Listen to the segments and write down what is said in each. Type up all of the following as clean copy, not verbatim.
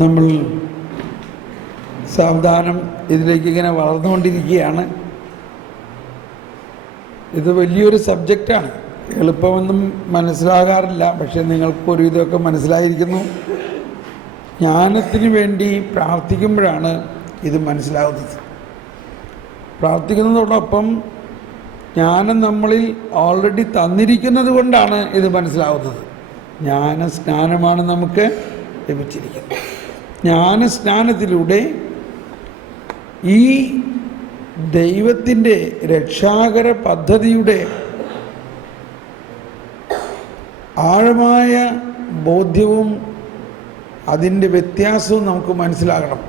നമ്മൾ സാവധാനം ഇതിലേക്ക് ഇങ്ങനെ വളർന്നുകൊണ്ടിരിക്കുകയാണ്. ഇത് വലിയൊരു സബ്ജക്റ്റാണ്, എളുപ്പമൊന്നും മനസ്സിലാകാറില്ല. പക്ഷെ നിങ്ങൾക്കൊരു ഇതൊക്കെ മനസ്സിലായിരിക്കുന്നു. ജ്ഞാനത്തിന് വേണ്ടി പ്രാർത്ഥിക്കുമ്പോഴാണ് ഇത് മനസ്സിലാകുന്നത്. പ്രാർത്ഥിക്കുന്നതോടൊപ്പം ജ്ഞാനം നമ്മളിൽ ഓൾറെഡി തന്നിരിക്കുന്നത് കൊണ്ടാണ് ഇത് മനസ്സിലാവുന്നത്. ജ്ഞാനസ്നാനമാണ് നമുക്ക് ലഭിച്ചിരിക്കുന്നത്. ജ്ഞാനസ്നാനത്തിലൂടെ ഈ ദൈവത്തിൻ്റെ രക്ഷാകര പദ്ധതിയുടെ ആഴമായ ബോധ്യവും അതിൻ്റെ വ്യത്യാസവും നമുക്ക് മനസ്സിലാകണം.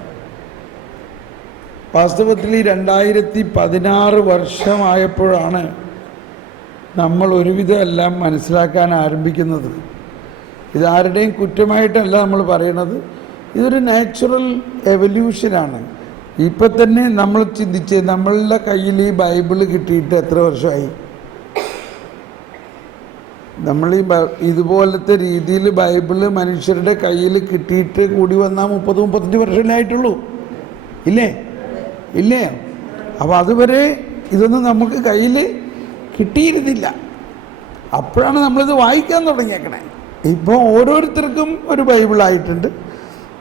വാസ്തവത്തിൽ 2016 വർഷമായപ്പോഴാണ് നമ്മൾ ഒരുവിധം എല്ലാം മനസ്സിലാക്കാൻ ആരംഭിക്കുന്നത്. ഇതാരുടെയും കുറ്റമായിട്ടല്ല നമ്മൾ പറയണത്. ഇതൊരു നാച്ചുറൽ എവല്യൂഷനാണ്. ഇപ്പം തന്നെ നമ്മൾ ചിന്തിച്ച് നമ്മളുടെ കയ്യിൽ ഈ ബൈബിള് കിട്ടിയിട്ട് എത്ര വർഷമായി? നമ്മൾ ഈ ഇതുപോലത്തെ രീതിയിൽ ബൈബിള് മനുഷ്യരുടെ കയ്യിൽ കിട്ടിയിട്ട് കൂടി വന്നാൽ 30-35 വർഷമല്ലേ ആയിട്ടുള്ളൂ, ഇല്ലേ? അപ്പോൾ അതുവരെ ഇതൊന്നും നമുക്ക് കയ്യിൽ കിട്ടിയിരുന്നില്ല. അപ്പോഴാണ് നമ്മളിത് വായിക്കാൻ തുടങ്ങിയേക്കണേ. ഇപ്പോൾ ഓരോരുത്തർക്കും ഒരു ബൈബിളായിട്ടുണ്ട്.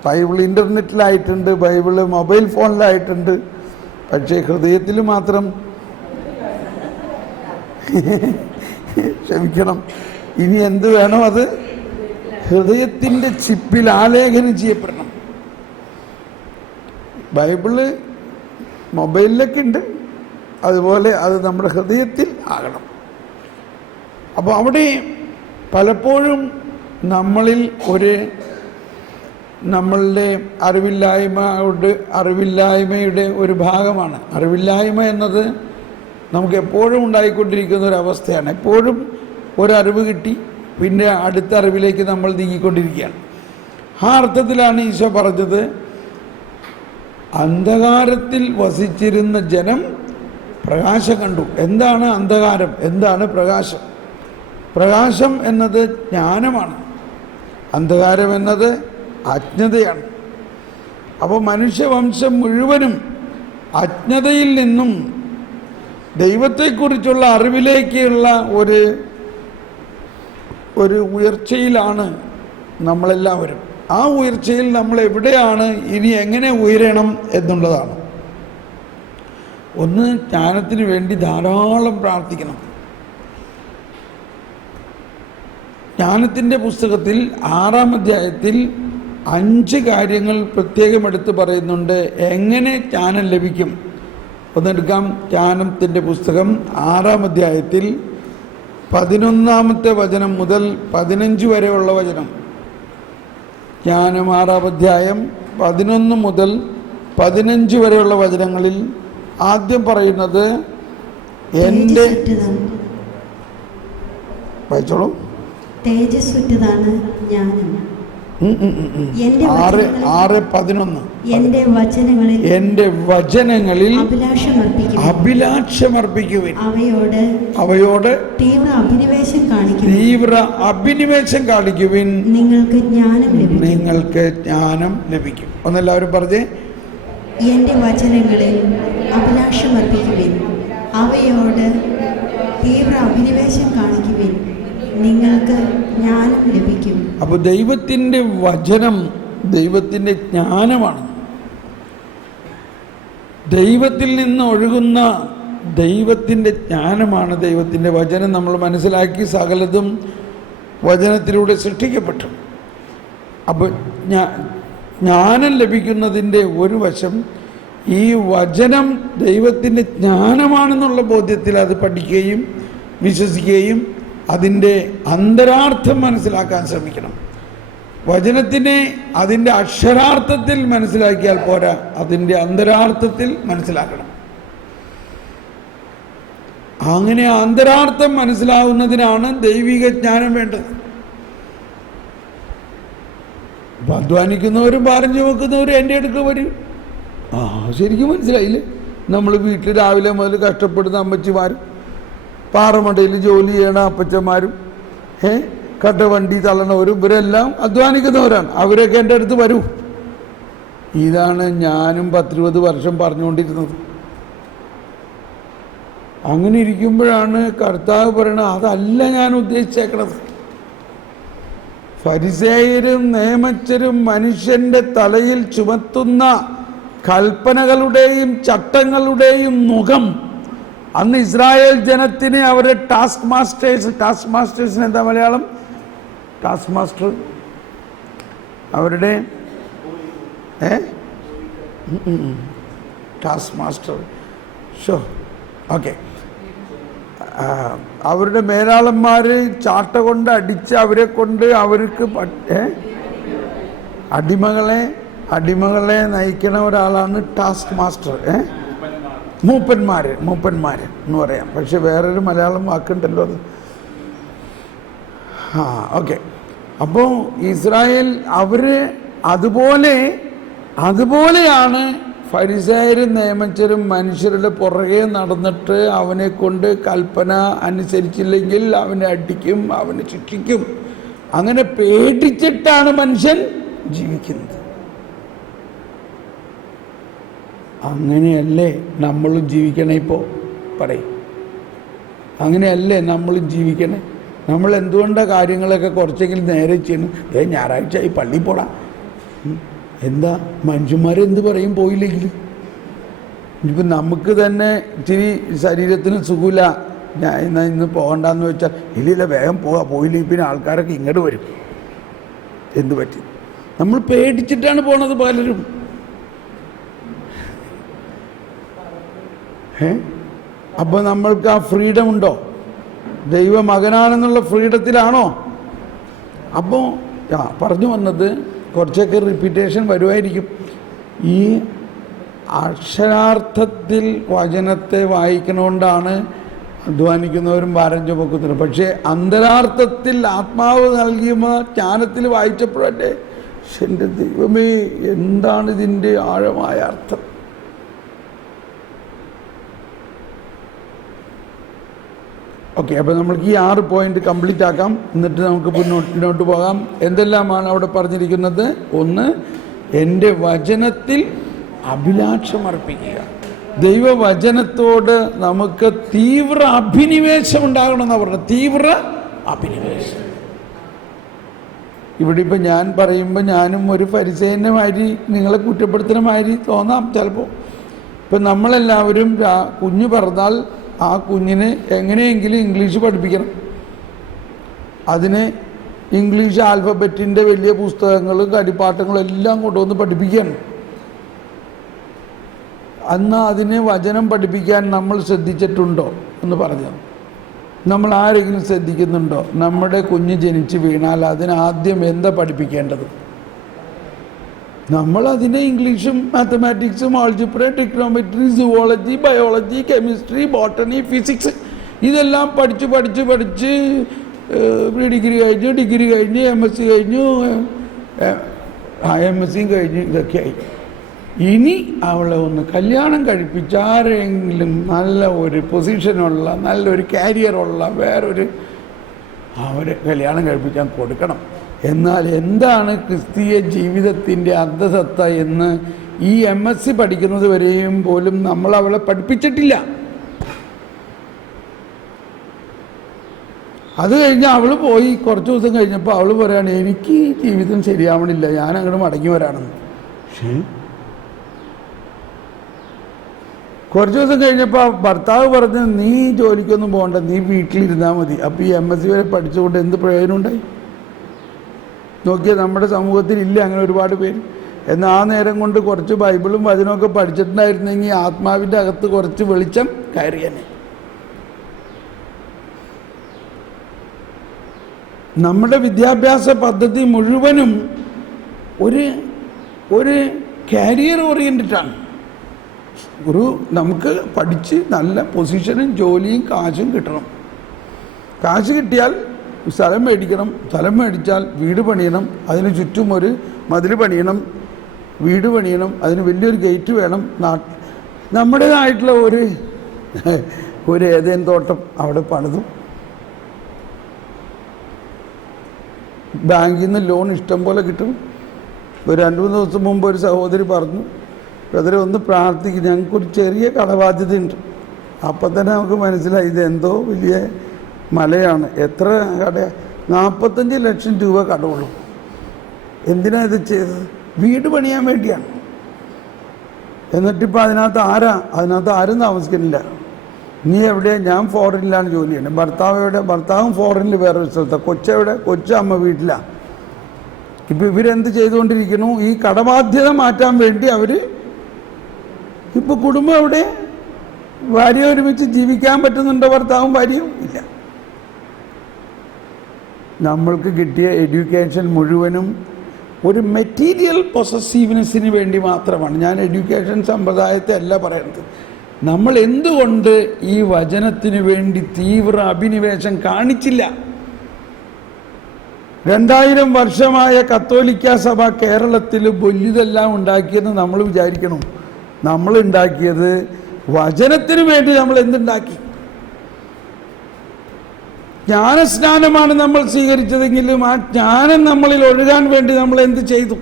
ബൈബിൾ ഇൻ്റർനെറ്റിലായിട്ടുണ്ട്, ബൈബിള് മൊബൈൽ ഫോണിലായിട്ടുണ്ട്. പക്ഷേ ഹൃദയത്തിൽ മാത്രം ക്ഷമിക്കണം, ഇനി എന്ത് വേണം? അത് ഹൃദയത്തിൻ്റെ ചിപ്പിൽ ആലേഖനം ചെയ്യപ്പെടണം. ബൈബിള് മൊബൈലിലൊക്കെ ഉണ്ട്, അതുപോലെ അത് നമ്മുടെ ഹൃദയത്തിൽ ആകണം. അപ്പോൾ അവിടെ പലപ്പോഴും നമ്മളിൽ നമ്മളുടെ അറിവില്ലായ്മയുടെ ഒരു ഭാഗമാണ്. അറിവില്ലായ്മ എന്നത് നമുക്ക് എപ്പോഴും ഉണ്ടായിക്കൊണ്ടിരിക്കുന്ന ഒരവസ്ഥയാണ്. എപ്പോഴും ഒരറിവ് കിട്ടി പിന്നെ അടുത്ത അറിവിലേക്ക് നമ്മൾ നീങ്ങിക്കൊണ്ടിരിക്കുകയാണ്. ആ അർത്ഥത്തിലാണ് ഈശോ പറഞ്ഞത്, അന്ധകാരത്തിൽ വസിച്ചിരുന്ന ജനം പ്രകാശം കണ്ടു. എന്താണ് അന്ധകാരം? എന്താണ് പ്രകാശം? പ്രകാശം എന്നത് ജ്ഞാനമാണ്, അന്ധകാരം എന്നത് അജ്ഞതയാണ്. അപ്പോൾ മനുഷ്യവംശം മുഴുവനും അജ്ഞതയിൽ നിന്നും ദൈവത്തെക്കുറിച്ചുള്ള അറിവിലേക്കുള്ള ഒരു ഉയർച്ചയിലാണ് നമ്മളെല്ലാവരും. ആ ഉയർച്ചയിൽ നമ്മൾ എവിടെയാണ്, ഇനി എങ്ങനെ ഉയരണം എന്നുള്ളതാണ്. ഒന്ന്, ജ്ഞാനത്തിന് വേണ്ടി ധാരാളം പ്രാർത്ഥിക്കണം. ജ്ഞാനത്തിൻ്റെ പുസ്തകത്തിൽ 6-ാം അധ്യായത്തിൽ 5 കാര്യങ്ങൾ പ്രത്യേകം എടുത്ത് പറയുന്നുണ്ട് എങ്ങനെ ജ്ഞാനം ലഭിക്കും. ഒന്നെടുക്കാം. ജ്ഞാനത്തിൻ്റെ പുസ്തകം 6-ാം അധ്യായത്തിൽ 11-ാമത്തെ വചനം മുതൽ 15 വരെയുള്ള വചനം. ജ്ഞാനം 6-ാം അധ്യായം 11 മുതൽ 15 വരെയുള്ള വചനങ്ങളിൽ ആദ്യം പറയുന്നത് എൻ്റെ വായിച്ചോളൂ. തേജസ്സുറ്റതാണ് ജ്ഞാനം. 6:11 എന്റെ വചനങ്ങളിൽ അഭിലാഷമർപ്പിക്കുവിൻ, അവയോട് തീവ്ര അഭിനിവേശം കാണിക്കുവിൻ, നിങ്ങൾക്ക് ജ്ഞാനം ലഭിക്കും. ഒന്നെല്ലാവരും പറഞ്ഞേ, എന്റെ വചനങ്ങളിൽ അഭിലാഷമർപ്പിക്കുവിൻ, അവയോട് തീവ്ര അഭിനിവേശം കാണിക്കുവിൻ, നിങ്ങൾക്ക് ജ്ഞാനം ലഭിക്കും. അപ്പോൾ ദൈവത്തിൻ്റെ വചനം ദൈവത്തിൻ്റെ ജ്ഞാനമാണ്. ദൈവത്തിൽ നിന്ന് ഒഴുകുന്ന ദൈവത്തിൻ്റെ ജ്ഞാനമാണ് ദൈവത്തിൻ്റെ വചനം. നമ്മൾ മനസ്സിലാക്കി സകലതും വചനത്തിലൂടെ സൃഷ്ടിക്കപ്പെട്ടു. അപ്പോൾ ജ്ഞാനം ലഭിക്കുന്നതിൻ്റെ ഒരു വശം ഈ വചനം ദൈവത്തിൻ്റെ ജ്ഞാനമാണെന്നുള്ള ബോധ്യത്തിൽ അത് പഠിക്കുകയും വിശ്വസിക്കുകയും അതിൻ്റെ അന്തരാർത്ഥം മനസ്സിലാക്കാൻ ശ്രമിക്കണം. വചനത്തിനെ അതിൻ്റെ അക്ഷരാർത്ഥത്തിൽ മനസ്സിലാക്കിയാൽ പോരാ, അതിൻ്റെ അന്തരാർത്ഥത്തിൽ മനസ്സിലാക്കണം. അങ്ങനെ അന്തരാർത്ഥം മനസ്സിലാവുന്നതിനാണ് ദൈവിക ജ്ഞാനം വേണ്ടത്. അധ്വാനിക്കുന്നവരും പറഞ്ഞു വെക്കുന്നവരും എൻ്റെ അടുക്ക വരും. ശരിക്കും മനസ്സിലായില്ലേ? നമ്മൾ വീട്ടിൽ രാവിലെ മുതൽ കഷ്ടപ്പെടുന്ന അമ്മച്ചിമാരും പാറമടയിൽ ജോലി ചെയ്യണ അപ്പച്ചന്മാരും കട്ടവണ്ടി തള്ളണവരും ഇവരെല്ലാം അധ്വാനിക്കുന്നവരാണ്. അവരൊക്കെ എൻ്റെ അടുത്ത് വരൂ, ഇതാണ് ഞാനും 10-20 വർഷം പറഞ്ഞുകൊണ്ടിരുന്നത്. അങ്ങനെ ഇരിക്കുമ്പോഴാണ് കർത്താവ് പറയണത്, അതല്ല ഞാൻ ഉദ്ദേശിച്ചേക്കണത്. ഫരിസേയരും നിയമജ്ഞരും മനുഷ്യൻ്റെ തലയിൽ ചുമത്തുന്ന കൽപ്പനകളുടെയും ചട്ടങ്ങളുടെയും മുഖം അന്ന് ഇസ്രായേൽ ജനത്തിന് അവരുടെ ടാസ്ക് മാസ്റ്റേഴ്സിന് എന്താ മലയാളം? ടാസ്ക് മാസ്റ്റർ അവരുടെ ടാസ്ക് മാസ്റ്റർ ഓക്കെ, അവരുടെ മേലാളന്മാർ ചാട്ട കൊണ്ട് അടിച്ച് അവരെ കൊണ്ട് അവർക്ക് അടിമകളെ നയിക്കണ ഒരാളാണ് ടാസ്ക് മാസ്റ്റർ. മൂപ്പന്മാർ എന്ന് പറയാം. പക്ഷെ വേറൊരു മലയാളം വാക്കുണ്ടല്ലോ അത്. ഓക്കെ. അപ്പോൾ ഇസ്രായേൽ അവർ അതുപോലെയാണ് ഫരിസേയരും നിയമജ്ഞരും മനുഷ്യരുടെ പുറകെ നടന്നിട്ട് അവനെ കൊണ്ട് കൽപ്പന അനുസരിച്ചില്ലെങ്കിൽ അവനെ അടിക്കും, അവനെ ശിക്ഷിക്കും. അങ്ങനെ പേടിച്ചിട്ടാണ് മനുഷ്യൻ ജീവിക്കുന്നത്. അങ്ങനെയല്ലേ നമ്മളും ജീവിക്കണേ? ഇപ്പോൾ പറയും, അങ്ങനെയല്ലേ നമ്മളും ജീവിക്കണേ? നമ്മൾ എന്തുകൊണ്ടാണ് കാര്യങ്ങളൊക്കെ കുറച്ചെങ്കിലും നേരെ ചെയ്യണം? ഞായറാഴ്ച ഈ പള്ളിയിൽ പോടാ, എന്താ മനുഷ്യന്മാരെന്ത് പറയും പോയില്ലെങ്കിൽ? ഇനിയിപ്പോൾ നമുക്ക് തന്നെ ഇച്ചിരി ശരീരത്തിന് സുഖമില്ല, ഞാൻ ഇന്ന് പോകണ്ടെന്ന് വെച്ചാൽ ഇല്ല വേഗം പോയില്ലെങ്കിൽ പിന്നെ ആൾക്കാരൊക്കെ ഇങ്ങോട്ട് വരും. എന്ത് പറ്റി? നമ്മൾ പേടിച്ചിട്ടാണ് പോണത് പലരും. അപ്പോൾ നമ്മൾക്ക് ആ ഫ്രീഡം ഉണ്ടോ? ദൈവമകനാണെന്നുള്ള ഫ്രീഡത്തിലാണോ? അപ്പോൾ പറഞ്ഞു വന്നത്, കുറച്ചൊക്കെ റിപ്പീറ്റേഷൻ വരുമായിരിക്കും. ഈ അക്ഷരാർത്ഥത്തിൽ വചനത്തെ വായിക്കണോണ്ടാണ് അധ്വാനിക്കുന്നവരും ഭാരം ചുമക്കുന്നവരും. പക്ഷേ അന്തരാർത്ഥത്തിൽ ആത്മാവ് നൽകിയ ജ്ഞാനത്തിൽ വായിച്ചപ്പോഴല്ലേ എൻ്റെ ദൈവമേ എന്താണ് ഇതിൻ്റെ ആഴമായ അർത്ഥം. ഓക്കെ, അപ്പോൾ നമ്മൾക്ക് ഈ 6 പോയിന്റ് കംപ്ലീറ്റ് ആക്കാം. എന്നിട്ട് നമുക്ക് മുന്നോട്ട് പോകാം. എന്തെല്ലാമാണ് അവിടെ പറഞ്ഞിരിക്കുന്നത്? 1, എൻ്റെ വചനത്തിൽ അഭിലാഷം അർപ്പിക്കുക. ദൈവവചനത്തോട് നമുക്ക് തീവ്ര അഭിനിവേശം ഉണ്ടാകണമെന്നാണ് പറഞ്ഞത്. തീവ്ര അഭിനിവേശം. ഇവിടെ ഇപ്പം ഞാൻ പറയുമ്പോൾ ഞാനും ഒരു ഫരിസേയൻ്റെ മാതിരി, നിങ്ങളെ കുറ്റപ്പെടുത്തുന്ന മാതിരി തോന്നാം ചിലപ്പോൾ. ഇപ്പം നമ്മളെല്ലാവരും കുഞ്ഞ് പറഞ്ഞാൽ ആ കുഞ്ഞിന് എങ്ങനെയെങ്കിലും ഇംഗ്ലീഷ് പഠിപ്പിക്കണം. അതിന് ഇംഗ്ലീഷ് ആൽഫബറ്റിൻ്റെ വലിയ പുസ്തകങ്ങളും കളിപ്പാട്ടങ്ങളും എല്ലാം കൊണ്ടുവന്ന് പഠിപ്പിക്കുകയാണ്. അന്ന് അതിന് വചനം പഠിപ്പിക്കാൻ നമ്മൾ ശ്രദ്ധിച്ചിട്ടുണ്ടോ എന്ന് പറഞ്ഞു. നമ്മൾ ആരെങ്കിലും ശ്രദ്ധിക്കുന്നുണ്ടോ? നമ്മുടെ കുഞ്ഞ് ജനിച്ച് വീണാൽ അതിന് ആദ്യം എന്താ പഠിപ്പിക്കേണ്ടത്? നമ്മളതിനെ ഇംഗ്ലീഷും മാത്തമാറ്റിക്സും algebra, trigonometry, zoology, biology, chemistry, botany, physics ഇതെല്ലാം പഠിച്ച് പ്രീ ഡിഗ്രി കഴിഞ്ഞ് MSc കഴിഞ്ഞു, MSc കഴിഞ്ഞ് ഇതൊക്കെയായി. ഇനി അവളെ ഒന്ന് കല്യാണം കഴിപ്പിച്ച് ആരെങ്കിലും നല്ല ഒരു പൊസിഷനുള്ള, നല്ലൊരു കാരിയറുള്ള അവരെ കല്യാണം കഴിപ്പിക്കാൻ കൊടുക്കണം. എന്നാൽ എന്താണ് ക്രിസ്തീയ ജീവിതത്തിൻ്റെ അർദ്ധസത്ത എന്ന് ഈ MSc പഠിക്കുന്നത് വരെയും പോലും നമ്മൾ അവളെ പഠിപ്പിച്ചിട്ടില്ല. അത് കഴിഞ്ഞ് അവൾ പോയി കുറച്ച് ദിവസം കഴിഞ്ഞപ്പോൾ അവൾ പറയുകയാണ്, എനിക്ക് ഈ ജീവിതം ശരിയാവണില്ല, ഞാൻ അങ്ങോട്ട് മടങ്ങി വരാണെന്ന്. കുറച്ച് ദിവസം കഴിഞ്ഞപ്പോൾ ഭർത്താവ് പറഞ്ഞ്, നീ ജോലിക്കൊന്നും പോകണ്ട, നീ വീട്ടിലിരുന്നാൽ മതി. അപ്പോൾ ഈ MSc വരെ പഠിച്ചുകൊണ്ട് എന്ത് പ്രയോജനം ഉണ്ടായി? നോക്കിയാൽ നമ്മുടെ സമൂഹത്തിൽ ഇല്ല അങ്ങനെ ഒരുപാട് പേര്. എന്നാൽ ആ നേരം കൊണ്ട് കുറച്ച് ബൈബിളും വചനമൊക്കെ പഠിച്ചിട്ടുണ്ടായിരുന്നെങ്കിൽ ആത്മാവിൻ്റെ അകത്ത് കുറച്ച് വെളിച്ചം കയറിയനെ. നമ്മുടെ വിദ്യാഭ്യാസ പദ്ധതി മുഴുവനും ഒരു കാരിയർ ഓറിയൻറ്റഡാണ്. നമുക്ക് പഠിച്ച് നല്ല പൊസിഷനും ജോലിയും കാശും കിട്ടണം. കാശ് കിട്ടിയാൽ സ്ഥലം മേടിക്കണം, സ്ഥലം മേടിച്ചാൽ വീട് പണിയണം, അതിന് ചുറ്റും ഒരു മതിൽ പണിയണം, വീട് പണിയണം, അതിന് വലിയൊരു ഗേറ്റ് വേണം. നമ്മുടേതായിട്ടുള്ള ഒരു ഏതേൻ തോട്ടം അവിടെ പണിതും, ബാങ്കിൽ നിന്ന് ലോൺ ഇഷ്ടം പോലെ കിട്ടും, ഒരു 2-3 ദിവസം മുമ്പ് ഒരു സഹോദരി പറഞ്ഞു, ബ്രദറെ ഒന്ന് പ്രാർത്ഥിക്കും, ഞങ്ങൾക്കൊരു ചെറിയ കടബാധ്യതയുണ്ട്. അപ്പം തന്നെ നമുക്ക് മനസ്സിലായി ഇതെന്തോ വലിയ മലയാണ്. എത്ര കട? 45 ലക്ഷം രൂപ കടമുള്ളൂ. എന്തിനാ ഇത് ചെയ്തത്? വീട് പണിയാൻ വേണ്ടിയാണ്. എന്നിട്ടിപ്പോൾ അതിനകത്ത് ആരും താമസിക്കുന്നില്ല. നീ എവിടെ? ഞാൻ ഫോറിനിലാണ് ജോലി ചെയ്യുന്നത്. ഭർത്താവ് എവിടെ? ഭർത്താവും ഫോറിനിൽ വേറൊരു സ്ഥലത്താണ്. കൊച്ചെവിടെ? കൊച്ചമ്മ വീട്ടിലാണ്. ഇപ്പം ഇവരെന്ത് ചെയ്തുകൊണ്ടിരിക്കുന്നു? ഈ കടബാധ്യത മാറ്റാൻ വേണ്ടി അവർ ഇപ്പോൾ കുടുംബം എവിടെ? ഭാര്യ ഒരുമിച്ച് ജീവിക്കാൻ പറ്റുന്നുണ്ടോ? ഭർത്താവും ഭാര്യയും ഇല്ല. നമ്മൾക്ക് കിട്ടിയ എഡ്യൂക്കേഷൻ മുഴുവനും ഒരു മെറ്റീരിയൽ പൊസസീവ്നെസ്സിന് വേണ്ടി മാത്രമാണ്. ഞാൻ എഡ്യൂക്കേഷൻ സമ്പ്രദായത്തെ അല്ല പറയുന്നത്. നമ്മൾ എന്തുകൊണ്ട് ഈ വചനത്തിന് വേണ്ടി തീവ്ര അഭിനിവേശം കാണിച്ചില്ല? 2000 വർഷമായ കത്തോലിക്ക സഭ കേരളത്തിൽ വലുതെല്ലാം ഉണ്ടാക്കിയെന്ന് നമ്മൾ വിചാരിക്കണം. നമ്മൾ ഉണ്ടാക്കിയത് വചനത്തിന് വേണ്ടി നമ്മൾ എന്തുണ്ടാക്കി? ജ്ഞാനസ്നാനമാണ് നമ്മൾ സ്വീകരിച്ചതെങ്കിലും ആ ജ്ഞാനം നമ്മളിൽ ഒഴുകാൻ വേണ്ടി നമ്മൾ എന്ത് ചെയ്തു?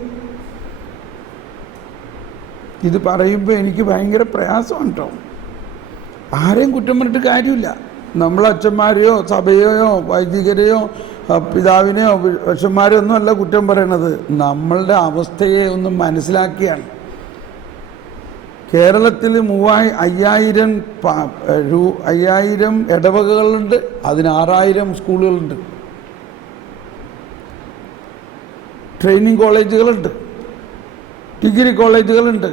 ഇത് പറയുമ്പോൾ എനിക്ക് ഭയങ്കര പ്രയാസമാണ് കേട്ടോ. ആരെയും കുറ്റം പറഞ്ഞിട്ട് കാര്യമില്ല. നമ്മൾ അച്ഛന്മാരെയോ സഭയെയോ വൈദികരെയോ പിതാവിനെയോ അച്ഛന്മാരെയോ ഒന്നും അല്ല കുറ്റം പറയണത്. നമ്മളുടെ അവസ്ഥയെ ഒന്ന് മനസ്സിലാക്കിയാണ്. കേരളത്തിൽ 5000 ഇടവകകളുണ്ട്, അതിന് 6000 സ്കൂളുകളുണ്ട്, ട്രെയിനിങ് കോളേജുകളുണ്ട്, ഡിഗ്രി കോളേജുകളുണ്ട്,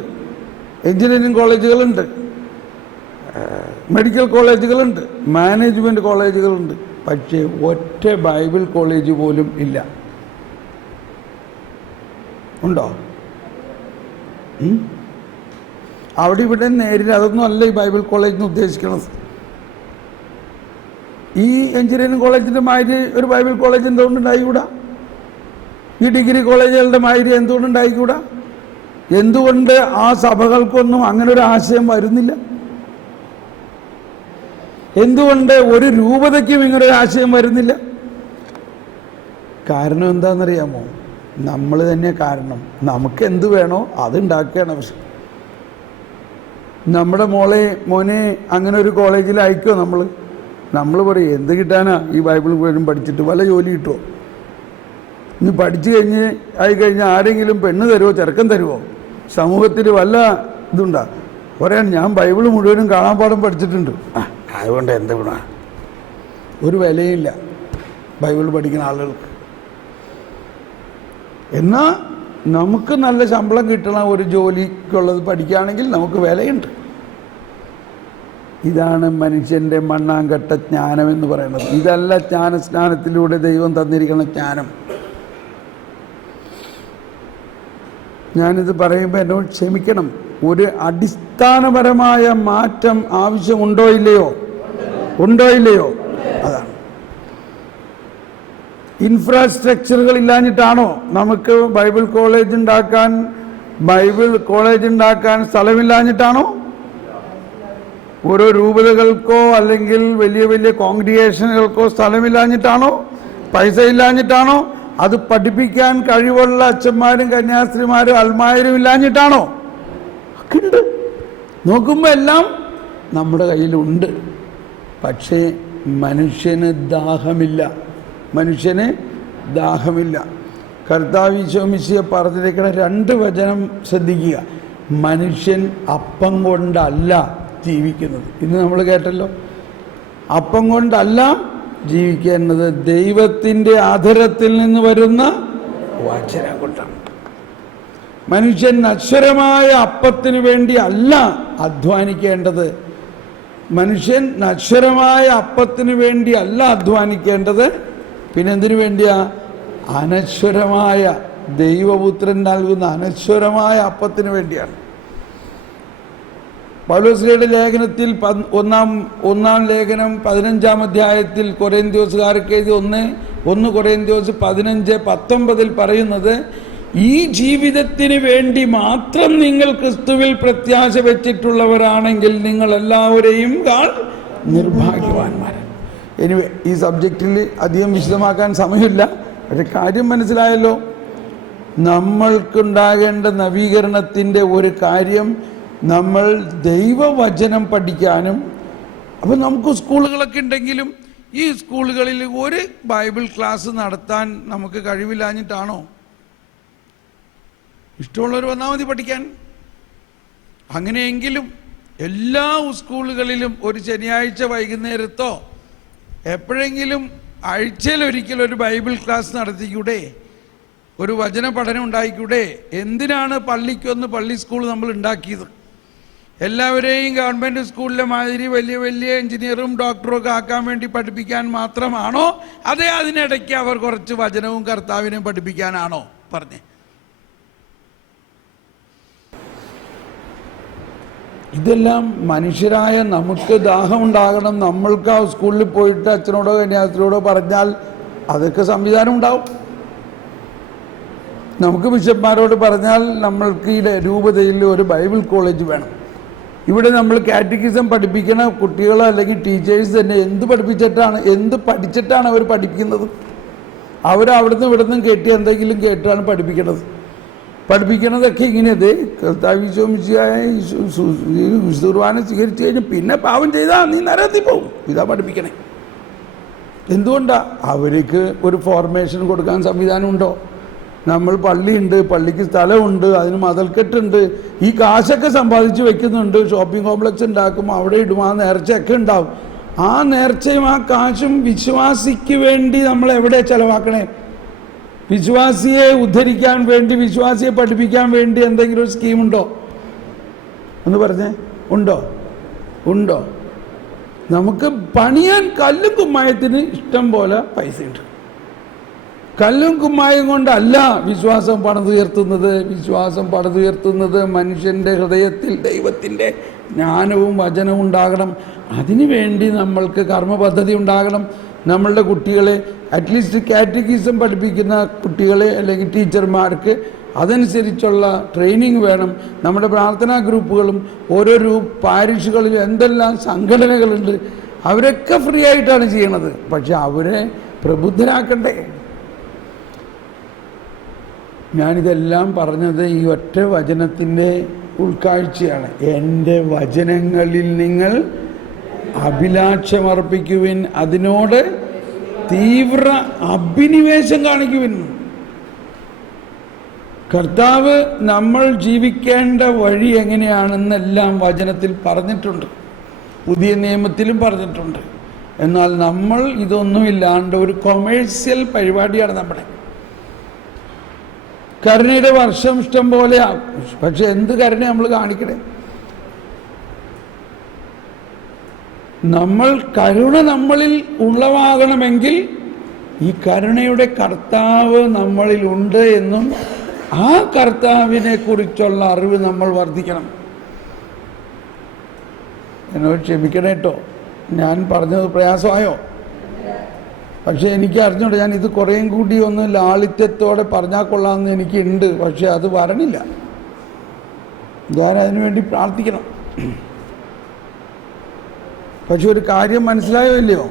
എഞ്ചിനീയറിംഗ് കോളേജുകളുണ്ട്, മെഡിക്കൽ കോളേജുകളുണ്ട്, മാനേജ്മെൻറ്റ് കോളേജുകളുണ്ട്. പക്ഷേ ഒറ്റ ബൈബിൾ കോളേജ് പോലും ഇല്ല. ഉണ്ടോ? അവിടെ ഇവിടെ നേരിട്ട് അതൊന്നും അല്ല ഈ ബൈബിൾ കോളേജിന് ഉദ്ദേശിക്കുന്നത്. ഈ എഞ്ചിനീയറിംഗ് കോളേജിൻ്റെ മാതിരി ഒരു ബൈബിൾ കോളേജ് എന്തുകൊണ്ടുണ്ടായിക്കൂടാ? ഈ ഡിഗ്രി കോളേജുകളുടെ മാതിരി എന്തുകൊണ്ടുണ്ടായിക്കൂടാ? എന്തുകൊണ്ട് ആ സഭകൾക്കൊന്നും അങ്ങനെ ഒരു ആശയം വരുന്നില്ല? എന്തുകൊണ്ട് ഒരു രൂപതയ്ക്കും ഇങ്ങനൊരു ആശയം വരുന്നില്ല? കാരണം എന്താണെന്നറിയാമോ? നമ്മൾ തന്നെ കാരണം. നമുക്ക് എന്ത് വേണോ അതുണ്ടാക്കുകയാണ് ആവശ്യം. നമ്മുടെ മോനെ അങ്ങനെ ഒരു കോളേജിൽ അയക്കുമോ? നമ്മൾ പറയും എന്ത് കിട്ടാനാ ഈ ബൈബിൾ മുഴുവനും പഠിച്ചിട്ട്? വല്ല ജോലി കിട്ടുമോ? ഇനി പഠിച്ചു ആയിക്കഴിഞ്ഞാൽ ആരെങ്കിലും പെണ്ണ് തരുമോ? ചെറുക്കൻ തരുമോ? സമൂഹത്തിൽ വല്ല ഇതുണ്ടാ? പറയാൻ ഞാൻ ബൈബിൾ മുഴുവനും കാണാപ്പാഠം പഠിച്ചിട്ടുണ്ട്, അതുകൊണ്ട് എന്ത് ഗുണ? ഒരു വിലയില്ല ബൈബിൾ പഠിക്കുന്ന ആളുകൾക്ക്. എന്നാൽ നമുക്ക് നല്ല ശമ്പളം കിട്ടണ ഒരു ജോലിക്കുള്ളത് പഠിക്കുകയാണെങ്കിൽ നമുക്ക് വിലയുണ്ട്. ഇതാണ് മനുഷ്യൻ്റെ മണ്ണാങ്കട്ട ജ്ഞാനം എന്ന് പറയുന്നത്. ഇതല്ല ജ്ഞാനസ്നാനത്തിലൂടെ ദൈവം തന്നിരിക്കുന്ന ജ്ഞാനം. ഞാനിത് പറയുമ്പോൾ എന്നോട് ക്ഷമിക്കണം. ഒരു അടിസ്ഥാനപരമായ മാറ്റം ആവശ്യമുണ്ടോ ഇല്ലയോ? അതാണ്. ഇൻഫ്രാസ്ട്രക്ചറുകൾ ഇല്ലാഞ്ഞിട്ടാണോ നമുക്ക് ബൈബിൾ കോളേജ് ഉണ്ടാക്കാൻ സ്ഥലമില്ലാഞ്ഞിട്ടാണോ? ഓരോ രൂപതകൾക്കോ അല്ലെങ്കിൽ വലിയ വലിയ കോൺഗ്രിഗേഷനുകൾക്കോ സ്ഥലമില്ലാഞ്ഞിട്ടാണോ? പൈസ ഇല്ലാഞ്ഞിട്ടാണോ? അത് പഠിപ്പിക്കാൻ കഴിവുള്ള അച്ഛന്മാരും കന്യാസ്ത്രീമാരും അൽമായരും ഇല്ലാഞ്ഞിട്ടാണോ? ഒക്കെ ഉണ്ട്. നോക്കുമ്പോൾ എല്ലാം നമ്മുടെ കയ്യിലുണ്ട്. പക്ഷേ മനുഷ്യന് ദാഹമില്ല. കർത്താവ് ഈശോ മിശിഹ പറഞ്ഞിരിക്കുന്ന 2 വചനം ശ്രദ്ധിക്കുക. മനുഷ്യൻ അപ്പം കൊണ്ടല്ല ജീവിക്കുന്നത്. ഇന്ന് നമ്മൾ കേട്ടല്ലോ, അപ്പം കൊണ്ടല്ല ജീവിക്കേണ്ടത്, ദൈവത്തിൻ്റെ അധരത്തിൽ നിന്ന് വരുന്ന വചനം കൊണ്ടാണ്. മനുഷ്യൻ നശ്വരമായ അപ്പത്തിന് വേണ്ടി അല്ല അധ്വാനിക്കേണ്ടത്. പിന്നെന്തിനു വേണ്ടിയാ? അനശ്വരമായ ദൈവപുത്രൻ നൽകുന്ന അനശ്വരമായ അപ്പത്തിന് വേണ്ടിയാണ്. പൗലോസ്ലീഹയുടെ ലേഖനത്തിൽ 1 ലേഖനം 15-ാം അധ്യായത്തിൽ കൊരിന്ത്യോസുകാർക്ക് എഴുതി 1 കൊരിന്ത്യോസ് 15:19 പറയുന്നത്, ഈ ജീവിതത്തിന് വേണ്ടി മാത്രം നിങ്ങൾ ക്രിസ്തുവിൽ പ്രത്യാശ വെച്ചിട്ടുള്ളവരാണെങ്കിൽ നിങ്ങൾ എല്ലാവരെയും നിർഭാഗ്യവാന്മാരാണ്. എനിവേ, ഈ സബ്ജക്റ്റിൽ അധികം വിശദമാക്കാൻ സമയമില്ല. പക്ഷെ കാര്യം മനസ്സിലായല്ലോ. നമ്മൾക്കുണ്ടാകേണ്ട നവീകരണത്തിൻ്റെ ഒരു കാര്യം നമ്മൾ ദൈവവചനം പഠിക്കാനും. അപ്പം നമുക്ക് സ്കൂളുകളൊക്കെ ഉണ്ടെങ്കിലും ഈ സ്കൂളുകളിൽ ഒരു ബൈബിൾ ക്ലാസ് നടത്താൻ നമുക്ക് കഴിവില്ലാഞ്ഞിട്ടാണോ? ഇഷ്ടമുള്ളവർ വന്നാൽ മതി പഠിക്കാൻ. അങ്ങനെയെങ്കിലും എല്ലാ സ്കൂളുകളിലും ഒരു ശനിയാഴ്ച വൈകുന്നേരത്തോ എപ്പോഴെങ്കിലും ആഴ്ചയിലൊരിക്കൽ ഒരു ബൈബിൾ ക്ലാസ് നടത്തിക്കൂടെ? ഒരു വചന പഠനം ഉണ്ടായിക്കൂടെ? എന്തിനാണ് പള്ളിക്കൊന്ന് പള്ളി സ്കൂൾ നമ്മൾ ഉണ്ടാക്കിയത്? എല്ലാവരെയും ഗവൺമെൻറ് സ്കൂളിലെ മാതിരി വലിയ വലിയ എഞ്ചിനീയറും ഡോക്ടറും ഒക്കെ ആക്കാൻ വേണ്ടി പഠിപ്പിക്കാൻ മാത്രമാണോ? അതേ അതിനിടയ്ക്ക് അവർ കുറച്ച് വചനവും കർത്താവിനെയും പഠിപ്പിക്കാനാണോ പറഞ്ഞേ? ഇതെല്ലാം മനുഷ്യരായ നമുക്ക് ദാഹമുണ്ടാകണം. നമ്മൾക്ക് ആ സ്കൂളിൽ പോയിട്ട് അച്ഛനോടോ കന്യാസ്ത്രീയോടോ പറഞ്ഞാൽ അതൊക്കെ സംവിധാനം ഉണ്ടാവും. നമുക്ക് ബിഷപ്പ്മാരോട് പറഞ്ഞാൽ നമ്മൾക്ക് ഈ രൂപതയിൽ ഒരു ബൈബിൾ കോളേജ് വേണം. ഇവിടെ നമ്മൾ കാറ്റക്കിസം പഠിപ്പിക്കണ കുട്ടികളോ അല്ലെങ്കിൽ ടീച്ചേഴ്സ് തന്നെ എന്ത് പഠിച്ചിട്ടാണ് അവർ പഠിപ്പിക്കുന്നത്? അവിടുന്ന് ഇവിടുന്ന് കേട്ടി എന്തെങ്കിലും കേട്ടാണ് പഠിപ്പിക്കണതൊക്കെ ഇങ്ങനെയത് കുർബാന സ്വീകരിച്ചു കഴിഞ്ഞ് പിന്നെ പാവം ചെയ്താൽ നീ നരകത്തിൽ പോകും. ഇതാ പഠിപ്പിക്കണേ. എന്തുകൊണ്ടാണ്? അവർക്ക് ഒരു ഫോർമേഷൻ കൊടുക്കാൻ സംവിധാനമുണ്ടോ? നമ്മൾ പള്ളിയുണ്ട്, പള്ളിക്ക് സ്ഥലമുണ്ട്, അതിന് മതൽക്കെട്ടുണ്ട്, ഈ കാശൊക്കെ സമ്പാദിച്ച് വെക്കുന്നുണ്ട്, ഷോപ്പിംഗ് കോംപ്ലക്സ് ഉണ്ടാക്കും, അവിടെ ഇടും, ആ നേർച്ചയൊക്കെ ഉണ്ടാവും. ആ നേർച്ചയും ആ കാശും വിശ്വാസിക്ക് വേണ്ടി നമ്മൾ എവിടെ ചെലവാക്കണേ? വിശ്വാസിയെ ഉദ്ധരിക്കാൻ വേണ്ടി, വിശ്വാസിയെ പഠിപ്പിക്കാൻ വേണ്ടി എന്തെങ്കിലും ഒരു സ്കീമുണ്ടോ? ഒന്ന് പറഞ്ഞേ, ഉണ്ടോ? നമുക്ക് പണിയാൻ കല്ലും കുമ്മായത്തിന് ഇഷ്ടം പോലെ പൈസയുണ്ട്. കല്ലും കുമ്മായം കൊണ്ടല്ല വിശ്വാസം പണിതുയർത്തുന്നത്. മനുഷ്യൻ്റെ ഹൃദയത്തിൽ ദൈവത്തിൻ്റെ ജ്ഞാനവും വചനവും ഉണ്ടാകണം. അതിനു വേണ്ടി നമ്മൾക്ക് കർമ്മപദ്ധതി ഉണ്ടാകണം. നമ്മളുടെ കുട്ടികളെ അറ്റ്ലീസ്റ്റ് കാറ്റക്കിസം പഠിപ്പിക്കുന്ന കുട്ടികളെ അല്ലെങ്കിൽ ടീച്ചർമാർക്ക് അതനുസരിച്ചുള്ള ട്രെയിനിങ് വേണം. നമ്മുടെ പ്രാർത്ഥനാ ഗ്രൂപ്പുകളും ഓരോ പാരിഷുകളിലും എന്തെല്ലാം സംഘടനകളുണ്ട്, അവരൊക്കെ ഫ്രീ ആയിട്ടാണ് ചെയ്യണത്. പക്ഷെ അവരെ പ്രബുദ്ധരാക്കണ്ടേ? ഞാനിതെല്ലാം പറഞ്ഞത് ഈ ഒറ്റ വചനത്തിൻ്റെ ഉൾക്കാഴ്ചയാണ്. എൻ്റെ വചനങ്ങളിൽ നിങ്ങൾ അഭിലാഷമർപ്പിക്കുവിൻ, അതിനോട് തീവ്ര അഭിനിവേശം കാണിക്കുവിൻ. കർത്താവ് നമ്മൾ ജീവിക്കേണ്ട വഴി എങ്ങനെയാണെന്നെല്ലാം വചനത്തിൽ പറഞ്ഞിട്ടുണ്ട്, പുതിയ നിയമത്തിലും പറഞ്ഞിട്ടുണ്ട്. എന്നാൽ നമ്മൾ ഇതൊന്നുമില്ലാണ്ട് ഒരു കൊമേഴ്സ്യൽ പരിപാടിയാണ് നമ്മുടെ. കരുണയുടെ വർഷം ഇഷ്ടം പോലെയാണ്. പക്ഷെ എന്ത് കരുണ നമ്മൾ കാണിക്കണേ? കരുണ നമ്മളിൽ ഉളവാകണമെങ്കിൽ ഈ കരുണയുടെ കർത്താവ് നമ്മളിൽ ഉണ്ട് എന്നും ആ കർത്താവിനെ കുറിച്ചുള്ള അറിവ് നമ്മൾ വർദ്ധിക്കണം. എന്നോട് ക്ഷമിക്കണം കേട്ടോ, ഞാൻ പറഞ്ഞത് പ്രയാസമായോ? പക്ഷേ എനിക്ക് അറിഞ്ഞൂടെ, ഞാൻ ഇത് കുറേയും കൂടി ഒന്ന് ലാളിത്യത്തോടെ പറഞ്ഞാൽ കൊള്ളാമെന്ന് എനിക്കുണ്ട്. പക്ഷെ അത് വരണില്ല. ഞാൻ അതിനുവേണ്ടി പ്രാർത്ഥിക്കണം. പക്ഷെ ഒരു കാര്യം മനസ്സിലായോ ഇല്ലയോ?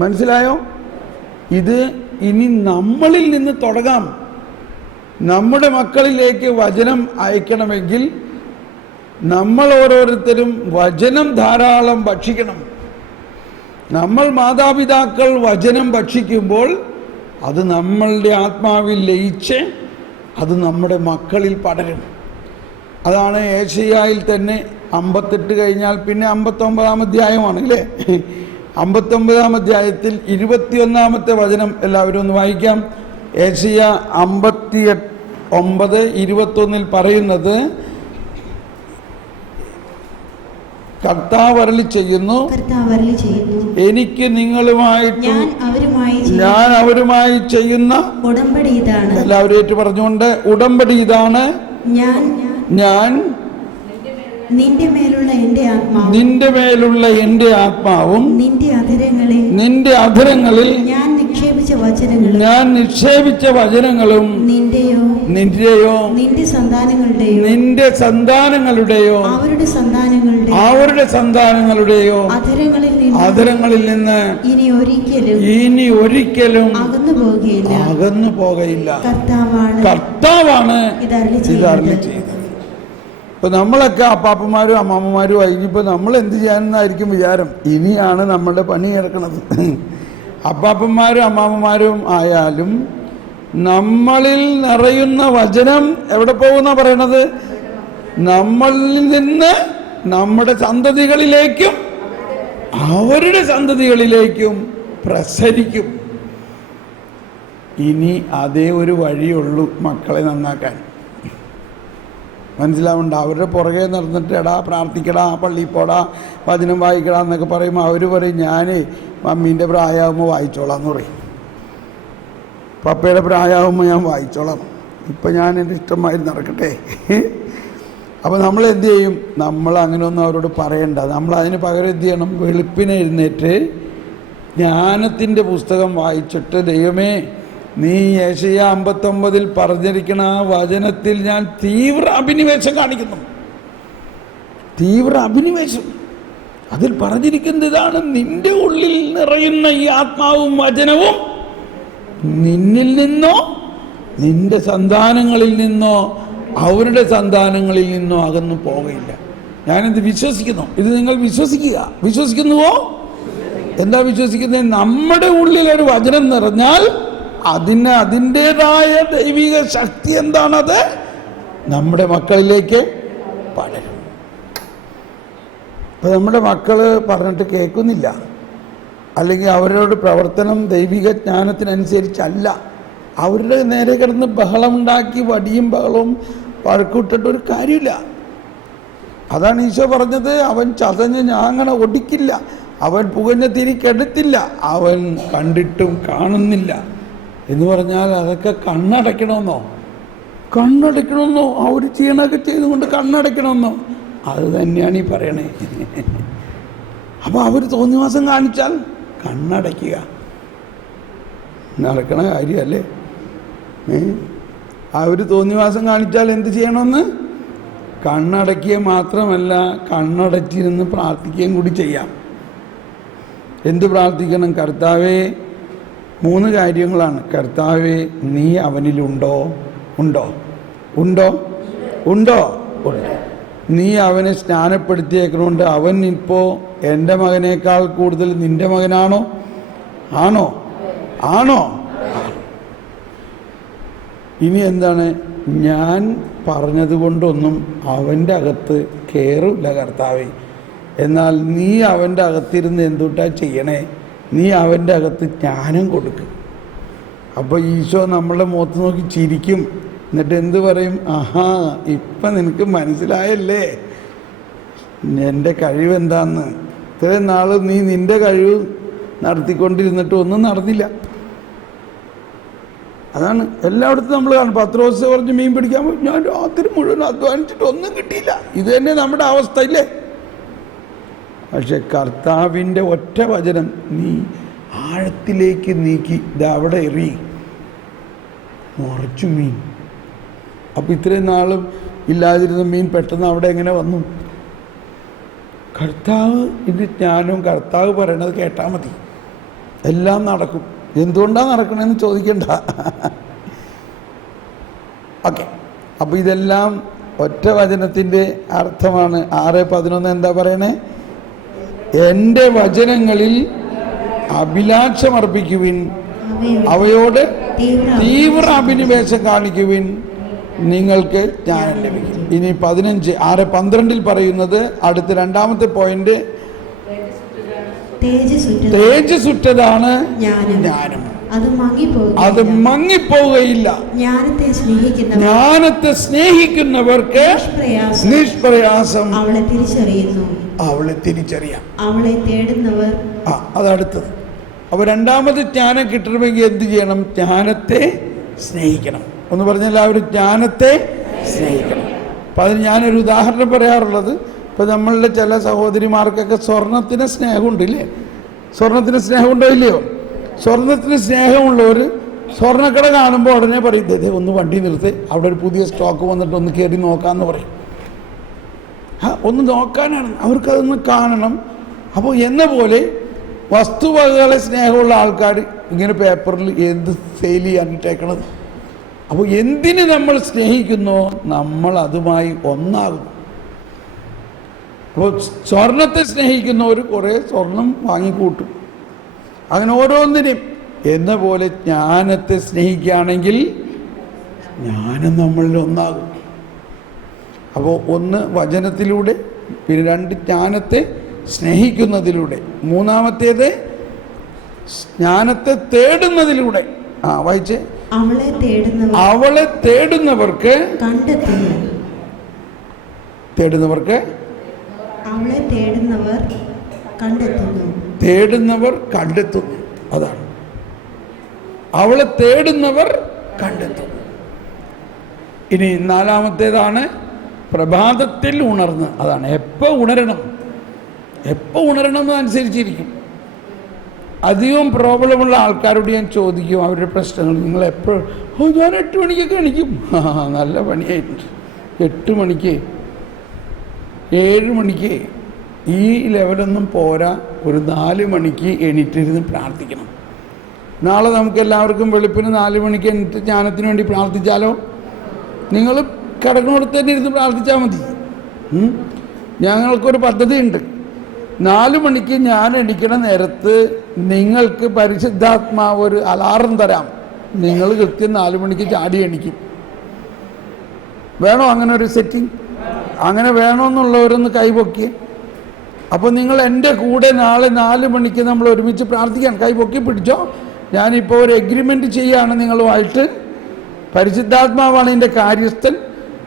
മനസ്സിലായോ? ഇത് ഇനി നമ്മളിൽ നിന്ന് തുടങ്ങാം. നമ്മുടെ മക്കളിലേക്ക് വചനം അയക്കണമെങ്കിൽ നമ്മൾ ഓരോരുത്തരും വചനം ധാരാളം ഭക്ഷിക്കണം. നമ്മൾ മാതാപിതാക്കൾ വചനം ഭക്ഷിക്കുമ്പോൾ അത് നമ്മളുടെ ആത്മാവിൽ ലയിച്ച് അത് നമ്മുടെ മക്കളിൽ പടരും. അതാണ് ഏശയ്യായിൽ തന്നെ 58 കഴിഞ്ഞാൽ പിന്നെ 59 അധ്യായമാണ് അല്ലേ? 59 അധ്യായത്തിൽ 21 വചനം എല്ലാവരും ഒന്ന് വായിക്കാം. ഏശയ്യ 59:21 പറയുന്നത്, കർത്താവ് അരുളി ചെയ്യുന്നു, എനിക്ക് നിങ്ങളുമായിട്ടും ഞാൻ അവരുമായി ചെയ്യുന്ന ഉടമ്പടി ഇതാണ്. എല്ലാവരും ഏറ്റു പറഞ്ഞുകൊണ്ട്, ഉടമ്പടി ഇതാണ്, ഞാൻ നിന്റെ മേലുള്ള എന്റെ ആത്മാവും നിന്റെ അധരങ്ങളിൽ ഞാൻ നിക്ഷേപിച്ച വചനങ്ങളും നിന്റെയോ നിന്റെ സന്താനങ്ങളുടെയോ അവരുടെ സന്താനങ്ങളുടെയോ ആദരങ്ങളിൽ നിന്ന് ഇനി ഒരിക്കലും അകന്നു പോകയില്ല. കർത്താവാണ് ഇതരുളി ചെയ്തത്. ഇപ്പൊ നമ്മളൊക്കെ അപ്പാപ്പന്മാരും അമ്മാമ്മമാരും ആയിരിക്കും. നമ്മൾ എന്ത് ചെയ്യാനെന്നായിരിക്കും വിചാരം. ഇനിയാണ് നമ്മളുടെ പണി കിടക്കുന്നത്. അപ്പാപ്പന്മാരും അമ്മാമ്മമാരും ആയാലും നമ്മളിൽ നിറയുന്ന വചനം എവിടെ പോകുന്ന പറയണത്? നമ്മളിൽ നിന്ന് നമ്മുടെ സന്തതികളിലേക്കും അവരുടെ സന്തതികളിലേക്കും പ്രസരിക്കും. ഇനി അതേ ഒരു വഴിയുള്ളൂ മക്കളെ നന്നാക്കാൻ. മനസ്സിലാവുന്നുണ്ട്? അവരുടെ പുറകെ നടന്നിട്ട് എടാ പ്രാർത്ഥിക്കടാ, പള്ളിയിൽ പോടാ, വചനം വായിക്കടാ എന്നൊക്കെ പറയുമ്പോൾ അവർ പറയും ഞാൻ മമ്മീൻ്റെ പ്രായമാകുമ്പോൾ വായിച്ചോളാം എന്ന് പറയും. പപ്പയുടെ പ്രായമാകുമ്പോൾ ഞാൻ വായിച്ചോളാം, ഇപ്പം ഞാൻ എൻ്റെ ഇഷ്ടമായി നടക്കട്ടെ. അപ്പോൾ നമ്മൾ എന്ത് ചെയ്യും? നമ്മൾ അങ്ങനെയൊന്നും അവരോട് പറയണ്ട. നമ്മൾ അതിന് പകരം എന്ത് ചെയ്യണം? വെളുപ്പിനെ എഴുന്നേറ്റ് ജ്ഞാനത്തിൻ്റെ പുസ്തകം വായിച്ചിട്ട്, ദൈവമേ നീ യെശയ്യാ 59 പറഞ്ഞിരിക്കണ ആ വചനത്തിൽ ഞാൻ തീവ്ര അഭിനിവേശം കാണിക്കുന്നു. തീവ്ര അഭിനിവേശം. അതിൽ പറഞ്ഞിരിക്കുന്നത് ഇതാണ്: നിന്റെ ഉള്ളിൽ നിറയുന്ന ഈ ആത്മാവും വചനവും നിന്നിൽ നിന്നോ നിന്റെ സന്താനങ്ങളിൽ നിന്നോ അവരുടെ സന്താനങ്ങളിൽ നിന്നോ അകന്നു പോകയില്ല. ഞാനിത് വിശ്വസിക്കുന്നു. ഇത് നിങ്ങൾ വിശ്വസിക്കുന്നുവോ? എന്താ വിശ്വസിക്കുന്നത്? നമ്മുടെ ഉള്ളിലൊരു വചനം നിറഞ്ഞാൽ അതിന് അതിൻ്റെതായ ദൈവിക ശക്തി എന്താണത്? നമ്മുടെ മക്കളിലേക്ക് പടരും. ഇപ്പം നമ്മുടെ മക്കൾ പറഞ്ഞിട്ട് കേൾക്കുന്നില്ല, അല്ലെങ്കിൽ അവരോട് പ്രവർത്തനം ദൈവിക ജ്ഞാനത്തിനനുസരിച്ചല്ല. അവരുടെ നേരെ കിടന്ന് ബഹളമുണ്ടാക്കി വടിയും ബഹളവും വഴക്കൂട്ടിട്ട് ഒരു കാര്യമില്ല. അതാണ് ഈശോ പറഞ്ഞത്, അവൻ ചതഞ്ഞ് ഞാങ്ങനെ ഒടിക്കില്ല, അവൻ പുകഞ്ഞ തിരിക്കെടുത്തില്ല, അവൻ കണ്ടിട്ടും കാണുന്നില്ല എന്ന് പറഞ്ഞാൽ അതൊക്കെ കണ്ണടയ്ക്കണമെന്നോ അവർ ചെയ്യണൊക്കെ ചെയ്തുകൊണ്ട് കണ്ണടയ്ക്കണമെന്നോ? അത് തന്നെയാണ് ഈ പറയണേ. അപ്പോൾ അവർ തോന്നിവാസം കാണിച്ചാൽ കണ്ണടയ്ക്കുക നടക്കണ കാര്യമല്ലേ? അവർ തോന്നിവാസം കാണിച്ചാൽ എന്ത് ചെയ്യണമെന്ന്? കണ്ണടയ്ക്കുക മാത്രമല്ല, കണ്ണടച്ചിരുന്ന് പ്രാർത്ഥിക്കുകയും കൂടി ചെയ്യാം. എന്ത് പ്രാർത്ഥിക്കണം? കർത്താവേ, 3 കാര്യങ്ങളാണ്. കർത്താവേ, നീ അവനിലുണ്ടോ? ഉണ്ടോ? നീ അവനെ സ്നാനപ്പെടുത്തിയേക്കണോണ്ട് അവൻ ഇപ്പോൾ എൻ്റെ മകനേക്കാൾ കൂടുതൽ നിൻ്റെ മകനാണോ? ആണോ? ഇനി എന്താണ്? ഞാൻ പറഞ്ഞതുകൊണ്ടൊന്നും അവൻ്റെ അകത്ത് കയറില്ല കർത്താവേ. എന്നാൽ നീ അവൻ്റെ അകത്തിരുന്ന് എന്തുട്ടാ ചെയ്യണേ? നീ അവൻ്റെ അകത്ത് ജ്ഞാനം കൊടുക്കും. അപ്പോൾ ഈശോ നമ്മളെ മുഖത്ത് നോക്കി ചിരിക്കും. എന്നിട്ട് എന്ത് പറയും? ആഹാ, ഇപ്പം നിനക്ക് മനസ്സിലായല്ലേ എൻ്റെ കഴിവെന്താന്ന്. ഇത്രയും നാൾ നീ നിൻ്റെ കഴിവ് നടത്തിക്കൊണ്ടിരുന്നിട്ട് ഒന്നും നടന്നില്ല. അതാണ് എല്ലായിടത്തും നമ്മൾ കാണും. പത്രോസ് പറഞ്ഞ് മീൻ പിടിക്കാൻ പോയി, ഞാൻ രാത്രി മുഴുവൻ അധ്വാനിച്ചിട്ട് ഒന്നും കിട്ടിയില്ല. ഇത് തന്നെ നമ്മുടെ അവസ്ഥ ഇല്ലേ? പക്ഷെ കർത്താവിൻ്റെ ഒറ്റ വചനം നീ ആഴത്തിലേക്ക് നീക്കി ഇതവിടെ എറി, നിറച്ചു മീൻ. അപ്പം ഇത്രയും നാളും ഇല്ലാതിരുന്ന മീൻ പെട്ടെന്ന് അവിടെ എങ്ങനെ വന്നു? കർത്താവ് ഇത് ജ്ഞാനവും കർത്താവ് പറയണത് കേട്ടാൽ മതി, എല്ലാം നടക്കും. എന്തുകൊണ്ടാണ് നടക്കണമെന്ന് ചോദിക്കണ്ട. ഓക്കെ, അപ്പോൾ ഇതെല്ലാം ഒറ്റ വചനത്തിൻ്റെ അർത്ഥമാണ്. 6:11 എന്താ പറയണേ? എൻ്റെ വചനങ്ങളിൽ അഭിലാഷമർപ്പിക്കുവിൻ, അവയോട് തീവ്ര അഭിനിവേശം കാണിക്കുവിൻ, നിങ്ങൾക്ക് ജ്ഞാനം ലഭിക്കും. ഇനി 15 6:12 പറയുന്നത് അടുത്ത രണ്ടാമത്തെ പോയിന്റ്, തേജസ്സുറ്റതാണ് ജ്ഞാനം, അത് മങ്ങിപ്പോവുകയില്ല. ജ്ഞാനത്തെ സ്നേഹിക്കുന്നവർക്ക് നിഷ്പ്രയാസം അവളെ തിരിച്ചറിയാം. അവളെ തേടുന്നവർ അതടുത്തത്. അപ്പോൾ രണ്ടാമത് ജ്ഞാനം കിട്ടണമെങ്കിൽ എന്ത് ചെയ്യണം? ജ്ഞാനത്തെ സ്നേഹിക്കണം. ഒന്ന് പറഞ്ഞാൽ എല്ലാവരും ജ്ഞാനത്തെ സ്നേഹിക്കണം. അപ്പം അതിന് ഞാനൊരു ഉദാഹരണം പറയാറുള്ളത്, ഇപ്പോൾ നമ്മളുടെ ചില സഹോദരിമാർക്കൊക്കെ സ്വർണത്തിന് സ്നേഹമുണ്ടില്ലേ? സ്വർണത്തിന് സ്നേഹമുണ്ടോ ഇല്ലയോ? സ്വർണത്തിന് സ്നേഹമുള്ളവർ സ്വർണ്ണക്കട കാണുമ്പോൾ ഉടനെ പറയും, ഇതേ ഒന്ന് വണ്ടി നിർത്തി, അവിടെ ഒരു പുതിയ സ്റ്റോക്ക് വന്നിട്ട് ഒന്ന് കയറി നോക്കാമെന്ന് പറയും. ഒന്ന് നോക്കാനാണ്, അവർക്കതൊന്ന് കാണണം, അപ്പോൾ എന്ന പോലെ വസ്തുവകകളെ സ്നേഹമുള്ള ആൾക്കാർ ഇങ്ങനെ പേപ്പറിൽ എന്ത് സെയിൽ ചെയ്യാനിട്ടേക്കണത്. അപ്പോൾ എന്തിന് നമ്മൾ സ്നേഹിക്കുന്നോ നമ്മൾ അതുമായി ഒന്നാകും. അപ്പോൾ സ്വർണത്തെ സ്നേഹിക്കുന്നവർ കുറേ സ്വർണം വാങ്ങിക്കൂട്ടും. അങ്ങനെ ഓരോന്നിനും എന്ന പോലെ ജ്ഞാനത്തെ സ്നേഹിക്കുകയാണെങ്കിൽ ജ്ഞാനം നമ്മളിൽ ഒന്നാകും. അപ്പോൾ ഒന്ന് വചനത്തിലൂടെ, പിന്നെ രണ്ട് ജ്ഞാനത്തെ സ്നേഹിക്കുന്നതിലൂടെ, മൂന്നാമത്തേത് ജ്ഞാനത്തെ തേടുന്നതിലൂടെ. വായിച്ചേ. അവളെ തേടുന്നവർക്ക് തേടുന്നവർ കണ്ടെത്തുന്നു. അതാണ്, അവളെ തേടുന്നവർ കണ്ടെത്തുന്നു. ഇനി നാലാമത്തേതാണ് പ്രഭാതത്തിൽ ഉണർന്ന്. അതാണ് എപ്പോൾ ഉണരണം എന്നനുസരിച്ചിരിക്കും. അധികം പ്രോബ്ലമുള്ള ആൾക്കാരോട് ഞാൻ ചോദിക്കും അവരുടെ പ്രശ്നങ്ങൾ. നിങ്ങൾ എപ്പോഴും ഞാൻ 8 മണിക്കൊക്കെ എണീക്കും. നല്ല പണിയായിട്ടുണ്ട്. 8 മണിക്ക് 7 മണിക്ക് ഈ ലെവലൊന്നും പോരാ. ഒരു 4 മണിക്ക് എണീറ്റിരുന്ന് പ്രാർത്ഥിക്കണം. നാളെ നമുക്ക് എല്ലാവർക്കും വെളുപ്പിന് 4 മണിക്ക് എണീറ്റ് ജ്ഞാനത്തിന് വേണ്ടി പ്രാർത്ഥിച്ചാലോ? നിങ്ങൾ കിടക്കുന്നിടത്ത് തന്നെ ഇരുന്ന് പ്രാർത്ഥിച്ചാൽ മതി. ഞങ്ങൾക്കൊരു പദ്ധതിയുണ്ട്. 4 മണിക്ക് ഞാൻ എണീക്കണ നേരത്ത് നിങ്ങൾക്ക് പരിശുദ്ധാത്മാവ് ഒരു അലാറം തരാം. നിങ്ങൾ കൃത്യം 4 മണിക്ക് ചാടി എണീക്കും. വേണോ അങ്ങനെ ഒരു സെറ്റിംഗ്? അങ്ങനെ വേണമെന്നുള്ളവരൊന്ന് കൈപൊക്കി. അപ്പോൾ നിങ്ങൾ എൻ്റെ കൂടെ നാളെ 4 മണിക്ക് നമ്മൾ ഒരുമിച്ച് പ്രാർത്ഥിക്കാൻ കൈപൊക്കി പിടിച്ചോ. ഞാനിപ്പോൾ ഒരു എഗ്രിമെൻ്റ് ചെയ്യുകയാണ് നിങ്ങളുമായിട്ട്. പരിശുദ്ധാത്മാവാണ് എൻ്റെ കാര്യസ്ഥൻ.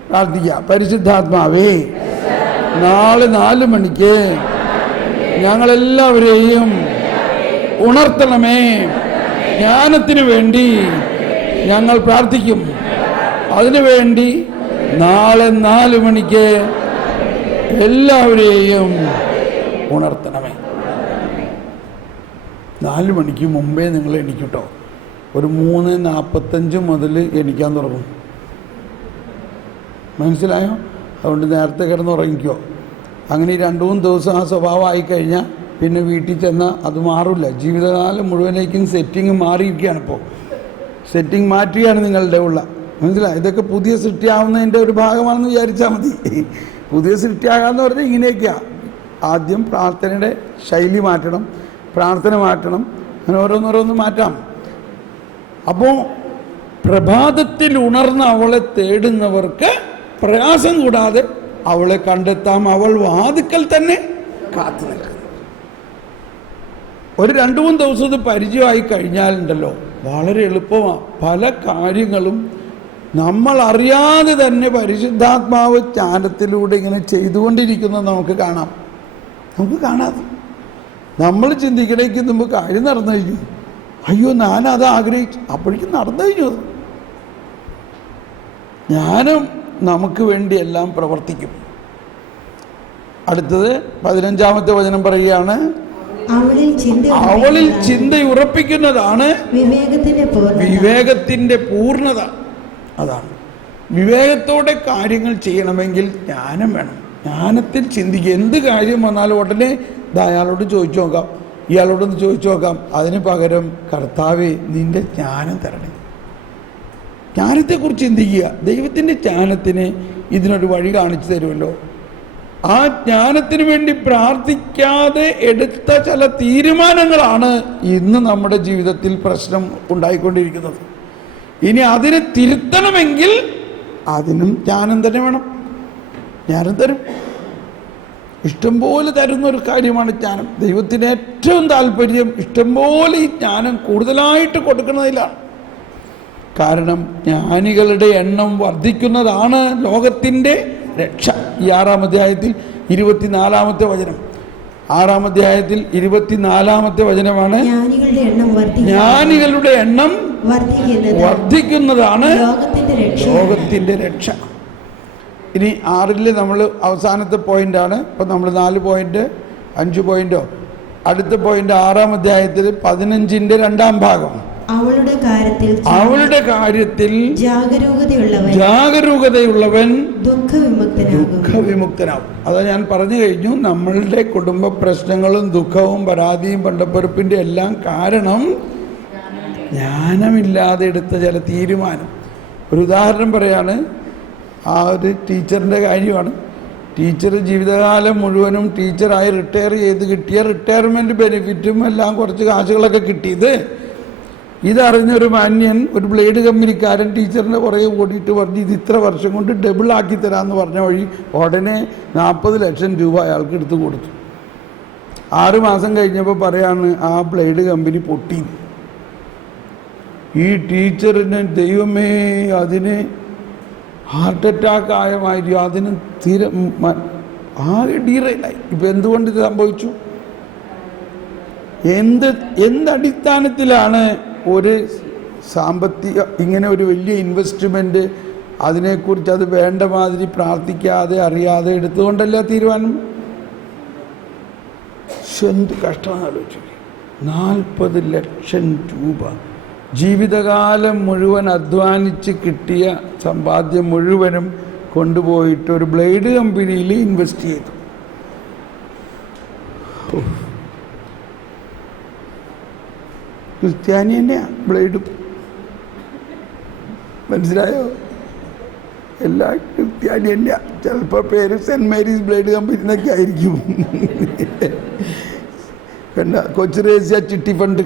പ്രാർത്ഥിക്കുക. പരിശുദ്ധാത്മാവേ, നാളെ 4 മണിക്ക് ഞങ്ങളെല്ലാവരെയും ഉണർത്തണമേ. ജ്ഞാനത്തിന് വേണ്ടി ഞങ്ങൾ പ്രാർത്ഥിക്കും. അതിനുവേണ്ടി നാളെ 4 മണിക്ക് എല്ലാവരെയും ഉണർത്തണമേ. 4 മണിക്ക് മുമ്പേ നിങ്ങൾ എണീക്കട്ടോ. ഒരു 3:45 മുതൽ എണീക്കാൻ തുടങ്ങും. മനസ്സിലായോ? അതുകൊണ്ട് നേരത്തെ കിടന്നുറങ്ങിക്കോ. അങ്ങനെ 2-3 ദിവസം ആ സ്വഭാവമായി കഴിഞ്ഞാൽ പിന്നെ വീട്ടിൽ ചെന്നാൽ അത് മാറില്ല. ജീവിതകാലം മുഴുവനേക്കും സെറ്റിങ് മാറിയിരിക്കുകയാണ്. ഇപ്പോൾ സെറ്റിങ് മാറ്റുകയാണ് നിങ്ങളുടെ ഉള്ള. മനസ്സിലായി? ഇതൊക്കെ പുതിയ സൃഷ്ടിയാവുന്നതിൻ്റെ ഒരു ഭാഗമാണെന്ന് വിചാരിച്ചാൽ മതി. പുതിയ സൃഷ്ടിയാകാമെന്ന് പറഞ്ഞാൽ ഇങ്ങനെയൊക്കെയാണ്. ആദ്യം പ്രാർത്ഥനയുടെ ശൈലി മാറ്റണം, പ്രാർത്ഥന മാറ്റണം, അങ്ങനെ ഓരോന്നോരോന്ന് മാറ്റാം. അപ്പോൾ പ്രഭാതത്തിൽ ഉണർന്ന് അവളെ തേടുന്നവർക്ക് പ്രയാസം കൂടാതെ അവളെ കണ്ടെത്താം. അവൾ വാതിക്കൽ തന്നെ കാത്തു നിൽക്കുന്നു. ഒരു 2-3 ദിവസം ഇത് പരിചയമായി കഴിഞ്ഞാലുണ്ടല്ലോ വളരെ എളുപ്പമാണ്. പല കാര്യങ്ങളും നമ്മൾ അറിയാതെ തന്നെ പരിശുദ്ധാത്മാവ് ജ്ഞാനത്തിലൂടെ ഇങ്ങനെ ചെയ്തുകൊണ്ടിരിക്കുന്നത് നമുക്ക് കാണാം. നമ്മൾ ചിന്തിക്കണേക്ക് മുമ്പ് കാര്യം നടന്നു കഴിഞ്ഞു. അയ്യോ, ഞാനത് ആഗ്രഹിച്ചു, അപ്പോഴേക്കും നടന്നു കഴിഞ്ഞു. ജ്ഞാനം നമുക്ക് വേണ്ടി എല്ലാം പ്രവർത്തിക്കും. അടുത്തത് 15-ാമത്തെ വചനം പറയുകയാണ്, അവളിൽ ചിന്ത ഉറപ്പിക്കുന്നതാണ് വിവേകത്തിന്റെ പൂർണ്ണത. അതാണ്, വിവേകത്തോടെ കാര്യങ്ങൾ ചെയ്യണമെങ്കിൽ ജ്ഞാനം വേണം. ജ്ഞാനത്തിൽ ചിന്തിക്കുക. എന്ത് കാര്യം വന്നാലും ഉടനെ അയാളോട് ചോദിച്ചു നോക്കാം, ഇയാളോടൊന്ന് ചോദിച്ചു നോക്കാം. അതിന് പകരം കർത്താവേ നിന്റെ ജ്ഞാനം തരണേ. ജ്ഞാനത്തെക്കുറിച്ച് ചിന്തിക്കുക. ദൈവത്തിൻ്റെ ജ്ഞാനത്തിന് ഇതിനൊരു വഴി കാണിച്ചു തരുമല്ലോ. ആ ജ്ഞാനത്തിന് വേണ്ടി പ്രാർത്ഥിക്കാതെ എടുത്ത ചില തീരുമാനങ്ങളാണ് ഇന്ന് നമ്മുടെ ജീവിതത്തിൽ പ്രശ്നം ഉണ്ടായിക്കൊണ്ടിരിക്കുന്നത്. ഇനി അതിനെ തിരുത്തണമെങ്കിൽ അതിനും ജ്ഞാനം തന്നെ വേണം. ജ്ഞാനം തരും, ഇഷ്ടംപോലെ തരുന്നൊരു കാര്യമാണ് ജ്ഞാനം. ദൈവത്തിന് ഏറ്റവും താല്പര്യം ഇഷ്ടംപോലെ ഈ ജ്ഞാനം കൂടുതലായിട്ട് കൊടുക്കുന്നതിലാണ്. കാരണം ജ്ഞാനികളുടെ എണ്ണം വർദ്ധിക്കുന്നതാണ് ലോകത്തിൻ്റെ രക്ഷ. ഈ 6-ാം അധ്യായത്തിൽ 24-ാമത്തെ വചനം, 6-ാം അധ്യായത്തിൽ 24-ാമത്തെ വചനമാണ്, ജ്ഞാനികളുടെ എണ്ണം വർദ്ധിക്കുന്നതാണ് ലോകത്തിൻ്റെ രക്ഷ. ഇനി 6-ൽ നമ്മൾ അവസാനത്തെ പോയിൻ്റാണ്. ഇപ്പം നമ്മൾ 4 പോയിൻ്റ് 5 പോയിൻ്റോ. അടുത്ത പോയിൻ്റ് 6-ാം അധ്യായത്തിൽ 15-ന്റെ 2-ാം ഭാഗം. അവളുടെ കാര്യത്തിൽ ജാഗരൂകതയുള്ളവൻ ദുഃഖവിമുക്തനാകും. അത് ഞാൻ പറഞ്ഞു കഴിഞ്ഞു. നമ്മളുടെ കുടുംബ പ്രശ്നങ്ങളും ദുഃഖവും പരാതിയും പണ്ടപ്പുറപ്പിൻ്റെ എല്ലാം കാരണം ജ്ഞാനമില്ലാതെ എടുത്ത ചില തീരുമാനം. ഒരു ഉദാഹരണം പറയാണ്. ആ ഒരു ടീച്ചറിൻ്റെ കാര്യമാണ്. ടീച്ചർ ജീവിതകാലം മുഴുവനും ടീച്ചറായി റിട്ടയർ ചെയ്ത് കിട്ടിയ റിട്ടയർമെൻറ്റ് ബെനിഫിറ്റും എല്ലാം കുറച്ച് കാശുകളൊക്കെ കിട്ടിയത് ഇതറിഞ്ഞൊരു മാന്യൻ, ഒരു ബ്ലേഡ് കമ്പനിക്കാരൻ ടീച്ചറിൻ്റെ പുറകെ ഓടിയിട്ട് പറഞ്ഞ് ഇത് ഇത്ര വർഷം കൊണ്ട് ഡബിൾ ആക്കി തരാമെന്ന് പറഞ്ഞ വഴി ഉടനെ 40 ലക്ഷം രൂപ അയാൾക്ക് എടുത്തു കൊടുത്തു. 6 മാസം കഴിഞ്ഞപ്പോൾ പറയാണ് ആ ബ്ലേഡ് കമ്പനി പൊട്ടി. ഈ ടീച്ചറിന് ദൈവമേ അതിന് ഹാർട്ട് അറ്റാക്ക് ആയ മാതിരി അതിന് തീരെ ആകെ ഡീറയിലായി. ഇപ്പം എന്തുകൊണ്ട് ഇത് സംഭവിച്ചു? എന്തടിസ്ഥാനത്തിലാണ് ഒരു സാമ്പത്തിക ഇങ്ങനെ ഒരു വലിയ ഇൻവെസ്റ്റ്മെൻറ്റ് അതിനെക്കുറിച്ച് അത് വേണ്ട മാതിരി പ്രാർത്ഥിക്കാതെ അറിയാതെ എടുത്തുകൊണ്ടല്ല തീരുമാനം? എന്ത് കഷ്ടമാണ് ആലോചിച്ചു. 40 ലക്ഷം രൂപ ജീവിതകാലം മുഴുവൻ അധ്വാനിച്ച് കിട്ടിയ സമ്പാദ്യം മുഴുവനും കൊണ്ടുപോയിട്ട് ഒരു ബ്ലേഡ് കമ്പനിയിൽ ഇൻവെസ്റ്റ് ചെയ്തു. ക്രിസ്ത്യാനി തന്നെയാണ് ബ്ലേഡും. മനസ്സിലായോ? എല്ലാ ക്രിസ്ത്യാനി തന്നെയാണ്. ചിലപ്പോൾ പേര് സെൻറ്റ് മേരീസ് ബ്ലേഡ് കമ്പനി എന്നൊക്കെ ആയിരിക്കും. കണ്ട കൊച്ചുറേസ്യ ചിട്ടി ഫണ്ട്,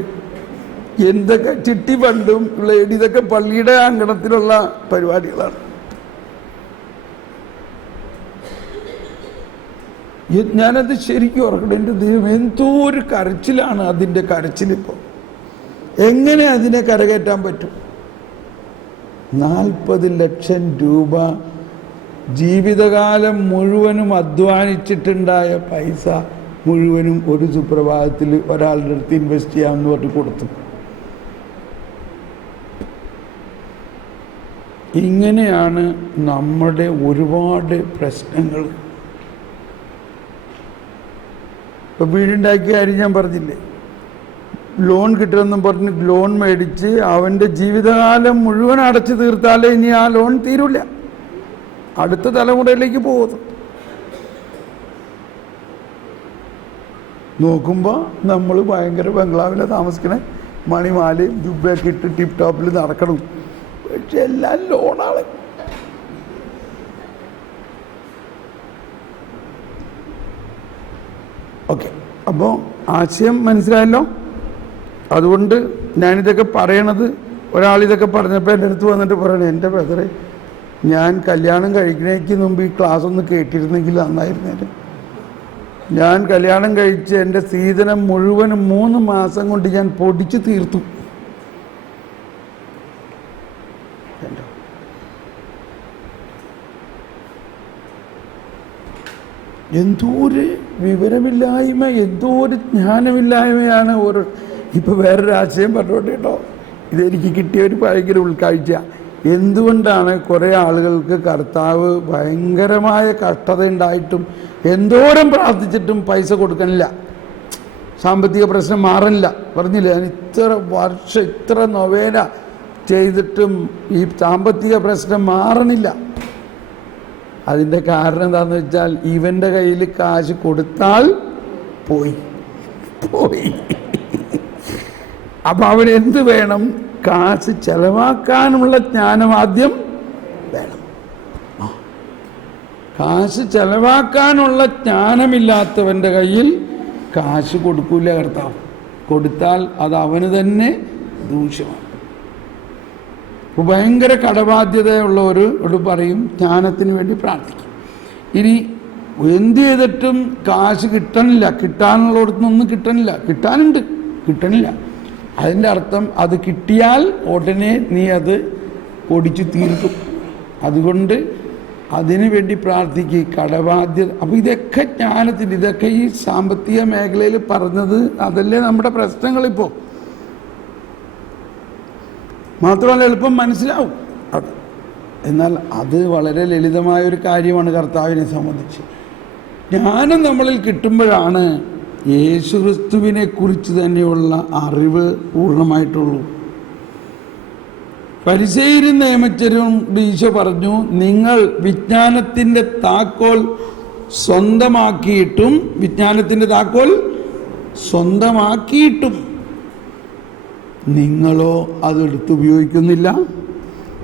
എന്തൊക്കെ ചിട്ടി ഫണ്ടും ബ്ലേഡ്, ഇതൊക്കെ പള്ളിയുടെ അങ്കണത്തിലുള്ള പരിപാടികളാണ്. ഞാനത് ശരിക്കും ഓർക്കണം. എൻ്റെ ദൈവം, എന്തോ ഒരു കരച്ചിലാണ് അതിൻ്റെ കരച്ചിലിപ്പോൾ. എങ്ങനെ അതിനെ കരകയറ്റാൻ പറ്റും? 40 ലക്ഷം രൂപ ജീവിതകാലം മുഴുവനും അധ്വാനിച്ചിട്ടുണ്ടായ പൈസ മുഴുവനും ഒരു സുപ്രഭാതത്തിൽ ഒരാളുടെ അടുത്ത് ഇൻവെസ്റ്റ് ചെയ്യാമെന്ന് പറഞ്ഞ് കൊടുത്തു. ഇങ്ങനെയാണ് നമ്മുടെ ഒരുപാട് പ്രശ്നങ്ങൾ. ഇപ്പോൾ വീടുണ്ടാക്കിയ കാര്യം ഞാൻ പറഞ്ഞില്ലേ, ലോൺ കിട്ടുമെന്നും പറഞ്ഞ് ലോൺ മേടിച്ച് അവൻ്റെ ജീവിതകാലം മുഴുവൻ അടച്ചു തീർത്താലേ ഇനി ആ ലോൺ തീരില്ല, അടുത്ത തലമുറയിലേക്ക് പോകുന്നു. നോക്കുമ്പോൾ നമ്മൾ ഭയങ്കര ബംഗ്ലാവിലാണ് താമസിക്കണേ, മണിമാലയും ജുബയൊക്കെ ഇട്ട് ടിപ്പ് ടോപ്പിൽ നടക്കണം. പക്ഷെ എല്ലാം ലോണാണ്. ഓക്കെ, അപ്പോൾ ആശയം മനസ്സിലായല്ലോ. അതുകൊണ്ട് ഞാനിതൊക്കെ പറയണത്, ഒരാളിതൊക്കെ പറഞ്ഞപ്പോൾ എൻ്റെ അടുത്ത് വന്നിട്ട് പറയണേ, എൻ്റെ ബ്രദറെ, ഞാൻ കല്യാണം കഴിക്കുന്നതിന് മുമ്പ് ഈ ക്ലാസ് ഒന്ന് കേട്ടിരുന്നെങ്കിൽ നന്നായിരുന്നേരം. ഞാൻ കല്യാണം കഴിച്ച് എൻ്റെ സീതനം മുഴുവനും 3 മാസം കൊണ്ട് ഞാൻ പൊടിച്ച് തീർത്തു. എന്തോ ഒരു വിവരമില്ലായ്മ, എന്തോ ഒരു ജ്ഞാനമില്ലായ്മയാണ് ഓരോ. ഇപ്പോൾ വേറൊരു ആശയം പറഞ്ഞോട്ടെ കേട്ടോ, ഇതെനിക്ക് കിട്ടിയ ഒരു ഭയങ്കര ഉൾക്കാഴ്ച. എന്തുകൊണ്ടാണ് കുറേ ആളുകൾക്ക് കർത്താവ് ഭയങ്കരമായ കഷ്ടത ഉണ്ടായിട്ടും എന്തോരം പ്രാർത്ഥിച്ചിട്ടും പൈസ കൊടുക്കണില്ല, സാമ്പത്തിക പ്രശ്നം മാറില്ല? പറഞ്ഞില്ലേ, ഞാൻ ഇത്ര വർഷം ഇത്ര നൊവേന ചെയ്തിട്ടും ഈ സാമ്പത്തിക പ്രശ്നം മാറണില്ല. അതിൻ്റെ കാരണം എന്താണെന്ന് വെച്ചാൽ ഇവൻ്റെ കയ്യിൽ കാശ് കൊടുത്താൽ പോയി. അപ്പം അവൻ എന്ത് വേണം? കാശ് ചെലവാക്കാനുള്ള ജ്ഞാനം ആദ്യം വേണം. കാശ് ചെലവാക്കാനുള്ള ജ്ഞാനമില്ലാത്തവൻ്റെ കയ്യിൽ കാശ് കൊടുക്കൂല കർത്താവ്. കൊടുത്താൽ അത് അവന് തന്നെ ദൂഷ്യമാണ്. അപ്പോൾ ഭയങ്കര കടബാധ്യതയുള്ളവരോട് പറയും ജ്ഞാനത്തിന് വേണ്ടി പ്രാർത്ഥിക്കും. ഇനി എന്ത് ചെയ്തിട്ടും കാശ് കിട്ടണില്ല, കിട്ടാനുള്ളിടത്തുനിന്നൊന്നും കിട്ടണില്ല. അതിൻ്റെ അർത്ഥം അത് കിട്ടിയാൽ ഉടനെ നീ അത് പൊടിച്ചു തീർക്കും. അതുകൊണ്ട് അതിനു വേണ്ടി പ്രാർത്ഥിക്കുക. കടബാധ്യത, അപ്പോൾ ഇതൊക്കെ ജ്ഞാനത്തിന്, ഇതൊക്കെ ഈ സാമ്പത്തിക മേഖലയിൽ പറഞ്ഞത് അതല്ലേ നമ്മുടെ പ്രശ്നങ്ങളിപ്പോൾ. മാത്രമല്ല എളുപ്പം മനസ്സിലാവും അത്. എന്നാൽ അത് വളരെ ലളിതമായൊരു കാര്യമാണ് കർത്താവിനെ സംബന്ധിച്ച്. ജ്ഞാനം നമ്മളിൽ കിട്ടുമ്പോഴാണ് യേശുക്രിസ്തുവിനെ കുറിച്ച് തന്നെയുള്ള അറിവ് പൂർണ്ണമായിട്ടുള്ളൂ. പരിസേയരും നിയമജ്ഞരും ഈശോ പറഞ്ഞു, നിങ്ങൾ വിജ്ഞാനത്തിൻ്റെ താക്കോൽ സ്വന്തമാക്കിയിട്ടും നിങ്ങളോ അതെടുത്ത് ഉപയോഗിക്കുന്നില്ല,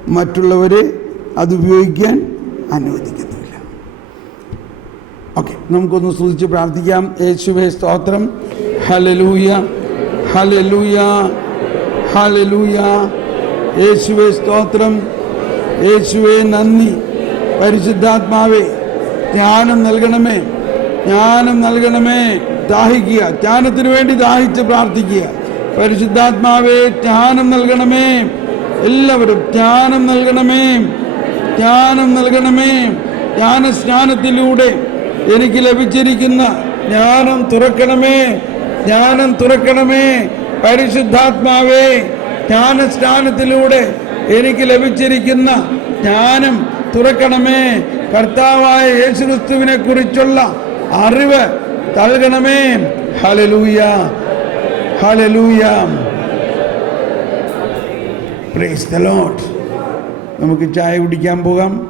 മറ്റുള്ളവരെ അത് ഉപയോഗിക്കാൻ അനുവദിക്കുന്നില്ല. ഓക്കെ, നമുക്കൊന്ന് സ്തുതിച്ച് പ്രാർത്ഥിക്കാം. യേശുവേ സ്തോത്രം, ഹല്ലേലൂയ, ഹല്ലേലൂയ, ഹല്ലേലൂയ. യേശുവേ സ്തോത്രം, യേശുവേ നന്ദി. പരിശുദ്ധാത്മാവേ, ജ്ഞാനം നൽകണമേ, ജ്ഞാനം നൽകണമേ. ദാഹിക്കുക, ജ്ഞാനത്തിന് വേണ്ടി ദാഹിച്ച് പ്രാർത്ഥിക്കുക. പരിശുദ്ധാത്മാവേ, ജ്ഞാനം നൽകണമേ. എല്ലാവരും ജ്ഞാനം നൽകണമേ, ജ്ഞാനം നൽകണമേ. ജ്ഞാനസ്നാനത്തിലൂടെ എനിക്ക് ലഭിച്ചിരിക്കുന്ന ജ്ഞാനം തുറക്കണമേ, ജ്ഞാനം തുറക്കണമേ. പരിശുദ്ധാത്മാവേ, ജ്ഞാനസ്നാനത്തിലൂടെ എനിക്ക് ലഭിച്ചിരിക്കുന്ന ജ്ഞാനം തുറക്കണമേ. കർത്താവായ യേശുക്രിസ്തുവിനെ കുറിച്ചുള്ള അറിവ് നൽകണമേ. Hallelujah, hallelujah. Praise the Lord. നമുക്ക് ചായ കുടിക്കാൻ പോകാം.